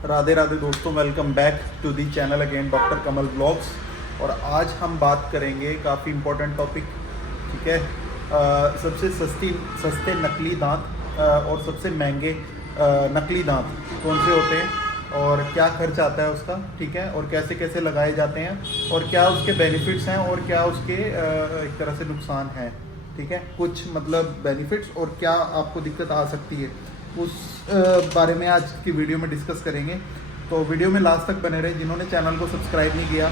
राधे राधे दोस्तों, welcome back to the channel again doctor Kamal blogs. और आज हम बात करेंगे काफ़ी इम्पोर्टेंट टॉपिक। ठीक है, सबसे सस्ते नकली दांत और सबसे महंगे नकली दांत कौन से होते हैं और क्या खर्च आता है उसका। ठीक है, और कैसे कैसे लगाए जाते हैं और क्या उसके बेनिफिट्स हैं और क्या उसके एक तरह से नुकसान हैं। ठीक है, कुछ मतलब बेनिफिट्स और क्या आपको दिक्कत आ सकती है उस बारे में आज की वीडियो में डिस्कस करेंगे। तो वीडियो में लास्ट तक बने रहे। जिन्होंने चैनल को सब्सक्राइब नहीं किया,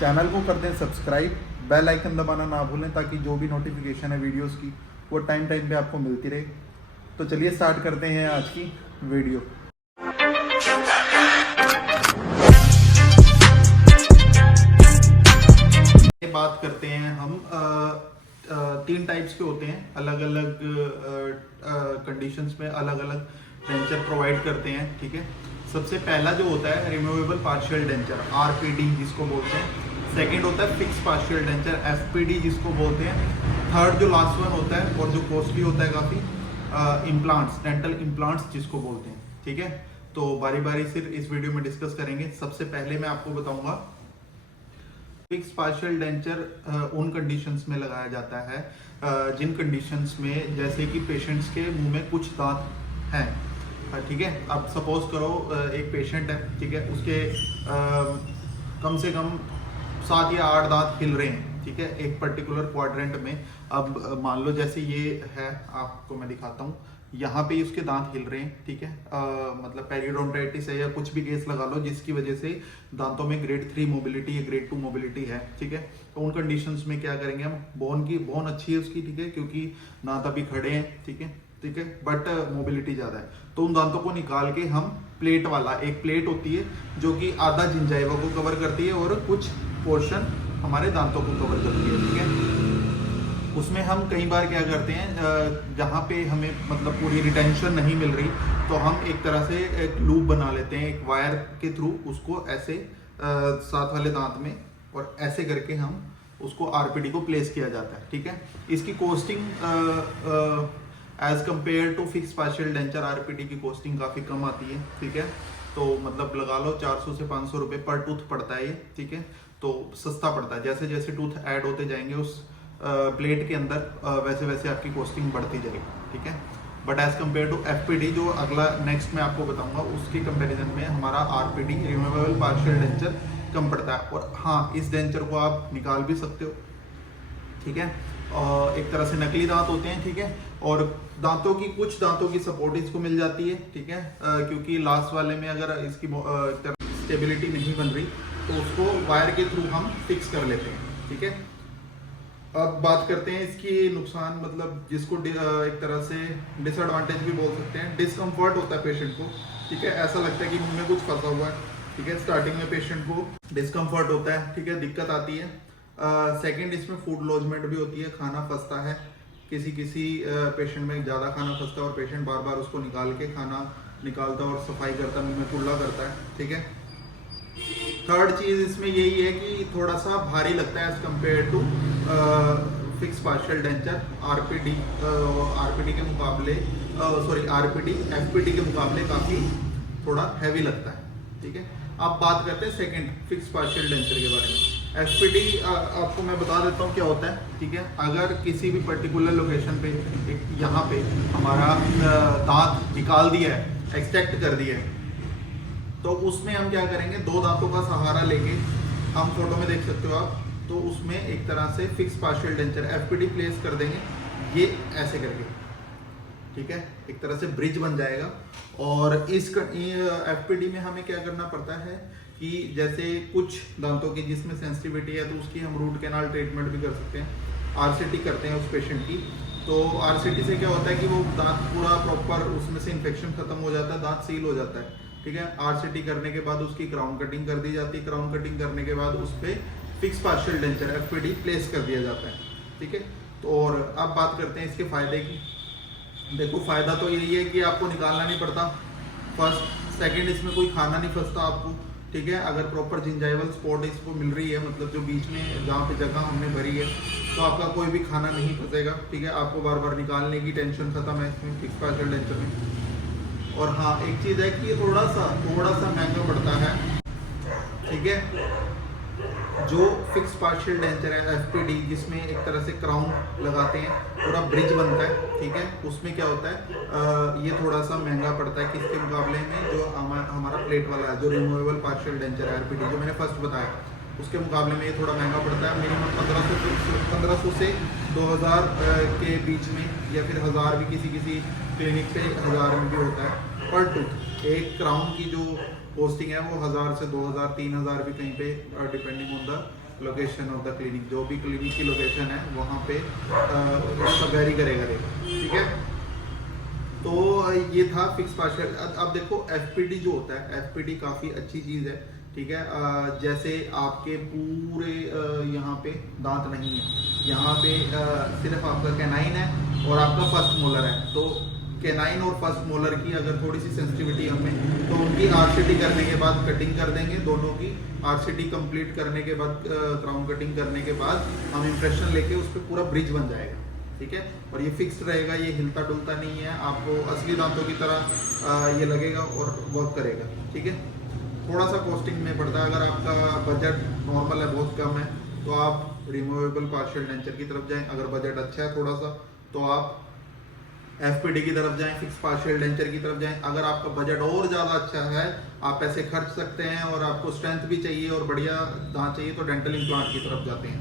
चैनल को कर दें सब्सक्राइब, बेल आइकन दबाना ना भूलें ताकि जो भी नोटिफिकेशन है वीडियोस की वो टाइम टाइम पे आपको मिलती रहे। तो चलिए स्टार्ट करते हैं आज की वीडियो। बात करते हैं हम तीन टाइप्स के होते हैं, अलग अलग कंडीशंस में अलग अलग डेंचर प्रोवाइड करते हैं। ठीक है, सबसे पहला जो होता है रिमूवेबल पार्शियल डेंचर, आरपीडी जिसको बोलते हैं। सेकंड होता है फिक्स पार्शियल डेंचर, एफपीडी जिसको बोलते हैं। थर्ड जो लास्ट वन होता है और जो कॉस्टली होता है काफ़ी, इम्प्लांट्स, डेंटल इम्प्लांट्स जिसको बोलते हैं। ठीक है, तो बारी बारी से इस वीडियो में डिस्कस करेंगे। सबसे पहले मैं आपको बताऊंगा फिक्स पार्शियल डेंचर उन कंडीशंस में लगाया जाता है जिन कंडीशंस में जैसे कि पेशेंट्स के मुंह में कुछ दांत हैं। ठीक है, अब सपोज करो एक पेशेंट है, ठीक है, उसके कम से कम 7 या 8 दांत हिल रहे हैं। ठीक है, एक पर्टिकुलर क्वाड्रेंट में। अब मान लो जैसे ये है, आपको मैं दिखाता हूँ, यहाँ पे उसके दांत हिल रहे हैं। ठीक है, मतलब पेरियोडोंटाइटिस है या कुछ भी केस लगा लो जिसकी वजह से दांतों में ग्रेड 3 मोबिलिटी या ग्रेड 2 मोबिलिटी है। ठीक है, तो उन कंडीशंस में क्या करेंगे हम, बोन अच्छी है उसकी, ठीक है, क्योंकि दांत अभी खड़े हैं। ठीक है, बट मोबिलिटी ज्यादा है, तो उन दांतों को निकाल के हम प्लेट वाला, एक प्लेट होती है जो कि आधा जिंजाइवा को कवर करती है और कुछ पोर्शन हमारे दांतों को कवर करती है। ठीक है, उसमें हम कई बार क्या करते हैं, जहाँ पे हमें मतलब पूरी रिटेंशन नहीं मिल रही तो हम एक तरह से एक लूप बना लेते हैं, एक वायर के थ्रू उसको ऐसे साथ वाले दांत में और ऐसे करके हम उसको आरपीडी को प्लेस किया जाता है। ठीक है, इसकी costing as compare to fix partial denture RPD की कॉस्टिंग काफ़ी कम आती है। ठीक है, तो मतलब लगा लो 400 से 500 रुपये पर टूथ पड़ता है ये। ठीक है, तो सस्ता पड़ता है। जैसे जैसे टूथ ऐड होते जाएंगे उस प्लेट के अंदर वैसे वैसे आपकी कॉस्टिंग बढ़ती जाएगी। ठीक है, but as compare to FPD जो अगला नेक्स्ट में आपको बताऊंगा, उसके कंपैरिजन में हमारा आरपीडी रिमूवेबल पार्शियल डेंचर कम पड़ता है। और हाँ, इस डेंचर को आप निकाल भी सकते हो। ठीक है, एक तरह से नकली दांत होते हैं। ठीक है, और कुछ दांतों की सपोर्ट इसको मिल जाती है। ठीक है, क्योंकि लास्ट वाले में अगर इसकी स्टेबिलिटी नहीं बन रही तो उसको वायर के थ्रू हम फिक्स कर लेते हैं। ठीक है, अब बात करते हैं इसकी नुकसान, मतलब जिसको एक तरह से डिसएडवांटेज भी बोल सकते हैं। डिस्कम्फर्ट होता है पेशेंट को। ठीक है, ऐसा लगता है कि मुंह में कुछ फंसा हुआ है। ठीक है, स्टार्टिंग में पेशेंट को डिस्कम्फर्ट होता है। ठीक है, दिक्कत आती है। सेकंड, इसमें फूड लॉजमेंट भी होती है, खाना फंसता है। किसी पेशेंट में ज़्यादा खाना फंसता है और पेशेंट बार बार उसको निकाल के खाना निकालता है और सफाई करता है, मुंह में कुल्ला करता है। ठीक है, थर्ड चीज इसमें यही है कि थोड़ा सा भारी लगता है as compare to fix partial denture. RPD के मुकाबले, आरपीडी एफपीडी के मुकाबले काफी थोड़ा हैवी लगता है। ठीक है, अब बात करते हैं सेकंड फिक्स पार्शियल डेंचर के बारे में। एफपीडी आपको मैं बता देता हूँ क्या होता है। ठीक है, अगर किसी भी पर्टिकुलर लोकेशन पे, यहाँ पे हमारा दांत निकाल दिया है, एक्सट्रैक्ट कर दिया है, तो उसमें हम क्या करेंगे, 2 दांतों का सहारा लेके, हम फोटो में देख सकते हो आप, तो उसमें एक तरह से fix partial denture FPD place कर देंगे, ये ऐसे करके। ठीक है, एक तरह से ब्रिज बन जाएगा। और इस एफपीडी में हमें क्या करना पड़ता है कि जैसे कुछ दांतों की जिसमें सेंसिटिविटी है तो उसकी हम रूट कैनाल ट्रीटमेंट भी कर सकते हैं, आरसीटी करते हैं उस पेशेंट की। तो आरसीटी से क्या होता है कि वो दांत पूरा प्रॉपर, उसमें से इन्फेक्शन खत्म हो जाता है, दांत सील हो जाता है। ठीक है, आरसीटी करने के बाद उसकी क्राउन कटिंग कर दी जाती है। क्राउन कटिंग करने के बाद उस पर fix partial denture FPD place कर दिया जाता है। ठीक है, तो और अब बात करते हैं इसके फायदे की। देखो, फायदा तो यही है कि आपको निकालना नहीं पड़ता फर्स्ट। सेकंड, इसमें कोई खाना नहीं फंसता आपको। ठीक है, अगर प्रॉपर जिंजाइवल स्पॉट इसको मिल रही है, मतलब जो बीच में जहाँ पे जगह हमने भरी है, तो आपका कोई भी खाना नहीं फंसेगा। ठीक है, आपको बार बार निकालने की टेंशन खत्म है इसमें फिक्स पार्शियल डेंचर में। और हाँ एक चीज़ है कि ये थोड़ा सा महंगा पड़ता है, ठीक है। जो फिक्स पार्शियल डेंचर है FPD, जिसमें एक तरह से क्राउन लगाते हैं, पूरा ब्रिज बनता है, ठीक है, उसमें क्या होता है ये थोड़ा सा महंगा पड़ता है किसके मुकाबले में, जो हमारा प्लेट वाला है, जो रिमूवेबल पार्शियल डेंचर है RPD, जो मैंने फर्स्ट बताया, उसके मुकाबले में ये थोड़ा महंगा पड़ता है। मिनिमम 1500 से 2000 के बीच में, या फिर 1000 भी किसी क्लिनिक पे 1000 में भी होता है पर टूथ। एक क्राउन की जो कॉस्टिंग है वो 1000 से 2000 3000 भी कहीं पे, depending on the location of the clinic. जो भी क्लिनिक की लोकेशन है वहाँ पे वेरी करेगा, ठीक है। तो ये था फिक्स पार्शियल। अब देखो FPD जो होता है, FPD काफ़ी अच्छी चीज़ है, ठीक है। जैसे आपके पूरे यहाँ पे दांत नहीं है, यहाँ पे सिर्फ आपका कैनाइन है और आपका फर्स्ट मोलर है, तो कैनाइन और फर्स्ट मोलर की अगर थोड़ी सी सेंसिटिविटी हमें, तो उनकी RCT करने के बाद कटिंग कर देंगे, दोनों की RCT कंप्लीट करने के बाद, क्राउन कटिंग करने के बाद हम इम्प्रेशन लेके उस पर पूरा ब्रिज बन जाएगा, ठीक है। और ये फिक्स्ड रहेगा, ये हिलता डुलता नहीं है, आपको असली दांतों की तरह ये लगेगा और वर्क करेगा, ठीक है। थोड़ा सा कॉस्टिंग में पड़ता है, अगर आपका बजट नॉर्मल है, बहुत कम है, तो आप रिमूवेबल पार्शियल डेंचर की तरफ जाएं। अगर बजट अच्छा है थोड़ा सा, तो आप FPD की तरफ जाएं, फिक्स पार्शियल डेंचर की तरफ जाएं। अगर आपका बजट और ज़्यादा अच्छा है, आप पैसे खर्च सकते हैं और आपको स्ट्रेंथ भी चाहिए और बढ़िया दांत चाहिए, तो डेंटल इम्प्लांट की तरफ जाते हैं।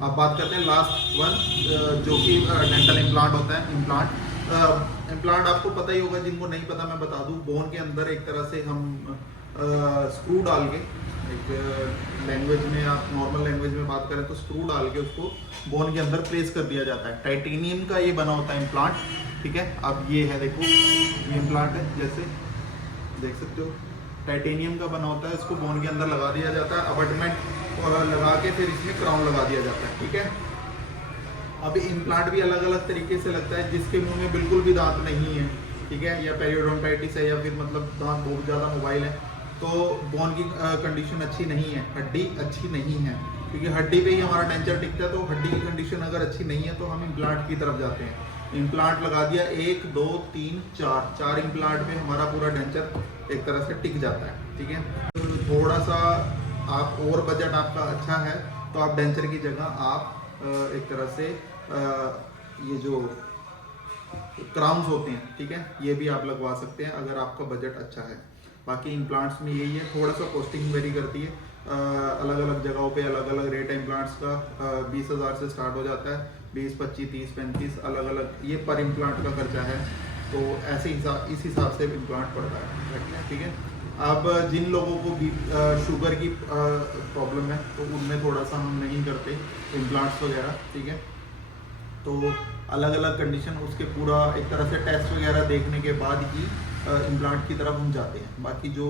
अब बात करते हैं लास्ट वन, जो कि डेंटल इम्प्लांट होता है। इम्प्लांट आपको पता ही होगा, जिनको नहीं पता मैं बता दूं। बोन के अंदर एक तरह से हम स्क्रू डाल के, एक लैंग्वेज में, आप नॉर्मल लैंग्वेज में बात करें तो स्क्रू डाल के उसको बोन के अंदर प्लेस कर दिया जाता है। टाइटेनियम का ये बना होता है इम्प्लांट, ठीक है। अब ये है, देखो ये इम्प्लांट है, जैसे देख सकते हो टाइटेनियम का बना होता है, इसको बोन के अंदर लगा दिया जाता है, अबटमेंट लगा के फिर इसमें क्राउन लगा दिया जाता है, ठीक है। अब इम्प्लांट भी अलग अलग तरीके से लगता है, जिसके मुंह में बिल्कुल भी दांत नहीं है, ठीक है, या पेरियोडोंटाइटिस है, या फिर मतलब दांत बहुत ज़्यादा मोबाइल है, तो बोन की कंडीशन अच्छी नहीं है, हड्डी अच्छी नहीं है, क्योंकि हड्डी पे ही हमारा डेंचर टिकता है। तो हड्डी की कंडीशन अगर अच्छी नहीं है तो हम इम्प्लांट की तरफ जाते हैं। इम्प्लांट लगा दिया, 1 2 3 4 इम्प्लांट पे हमारा पूरा डेंचर एक तरह से टिक जाता है, ठीक है। तो थोड़ा सा आप और बजट आपका अच्छा है, तो आप डेंचर की जगह आप एक तरह से ये जो क्राउन्स होते हैं, ठीक है, ये भी आप लगवा सकते हैं अगर आपका बजट अच्छा है। बाकी इम्प्लांट्स में यही है, थोड़ा सा कॉस्टिंग वेरी करती है, अलग अलग जगहों पे अलग अलग रेट है इम्प्लांट्स का। 20,000 से स्टार्ट हो जाता है, 20 25 30 35 अलग अलग ये पर इम्प्लांट का खर्चा है। तो ऐसे इस हिसाब से इम्प्लांट पड़ता है, ठीक है। अब जिन लोगों को भी शुगर की प्रॉब्लम है, तो उनमें थोड़ा सा हम नहीं करते इम्प्लांट्स वगैरह, ठीक है। तो अलग अलग कंडीशन, उसके पूरा एक तरह से टेस्ट वगैरह देखने के बाद ही इम्प्लांट की तरफ हम जाते हैं। बाकी जो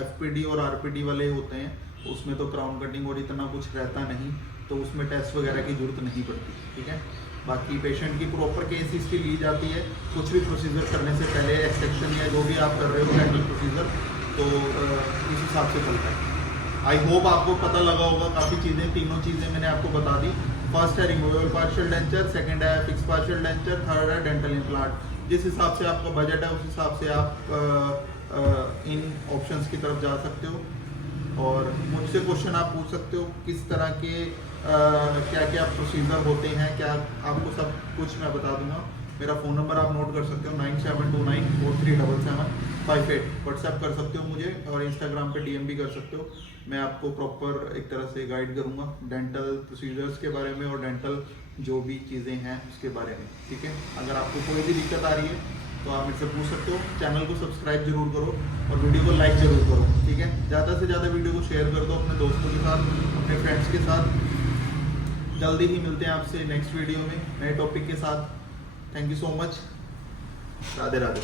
FPD और RPD वाले होते हैं, उसमें तो क्राउन कटिंग और इतना कुछ रहता नहीं, तो उसमें टेस्ट वगैरह की जरूरत नहीं पड़ती, ठीक है। बाकी पेशेंट की प्रॉपर केस हिस्ट्री ली जाती है, कुछ भी प्रोसीजर करने से पहले, एक्सट्रैक्शन या जो भी आप कर रहे हो डेंटल प्रोसीजर, तो इस हिसाब से चलता है। आई होप आपको पता लगा होगा काफ़ी चीज़ें, तीनों चीज़ें मैंने आपको बता दी। फर्स्ट है रिमूवेबल पार्शियल डेंचर, सेकंड है फिक्स पार्शियल डेंचर, थर्ड है डेंटल इम्प्लांट। जिस हिसाब से आपका बजट है उस हिसाब से आप इन ऑप्शंस की तरफ जा सकते हो। और मुझसे क्वेश्चन आप पूछ सकते हो, किस तरह के क्या क्या प्रोसीजर होते हैं, क्या आपको सब कुछ मैं बता दूंगा। मेरा फ़ोन नंबर आप नोट कर सकते हो, 9729437758। व्हाट्सएप कर सकते हो मुझे, और इंस्टाग्राम पे DM भी कर सकते हो। मैं आपको प्रॉपर एक तरह से गाइड करूंगा डेंटल प्रोसीजर्स के बारे में और डेंटल जो भी चीज़ें हैं उसके बारे में, ठीक है। अगर आपको कोई भी दिक्कत आ रही है तो आप मुझसे पूछ सकते हो। चैनल को सब्सक्राइब जरूर करो और वीडियो को लाइक जरूर करो, ठीक है। ज़्यादा से ज़्यादा वीडियो को शेयर कर दो अपने दोस्तों के साथ, अपने फ्रेंड्स के साथ। जल्दी ही मिलते हैं आपसे नेक्स्ट वीडियो में नए टॉपिक के साथ। Thank you so much. Radhe Radhe.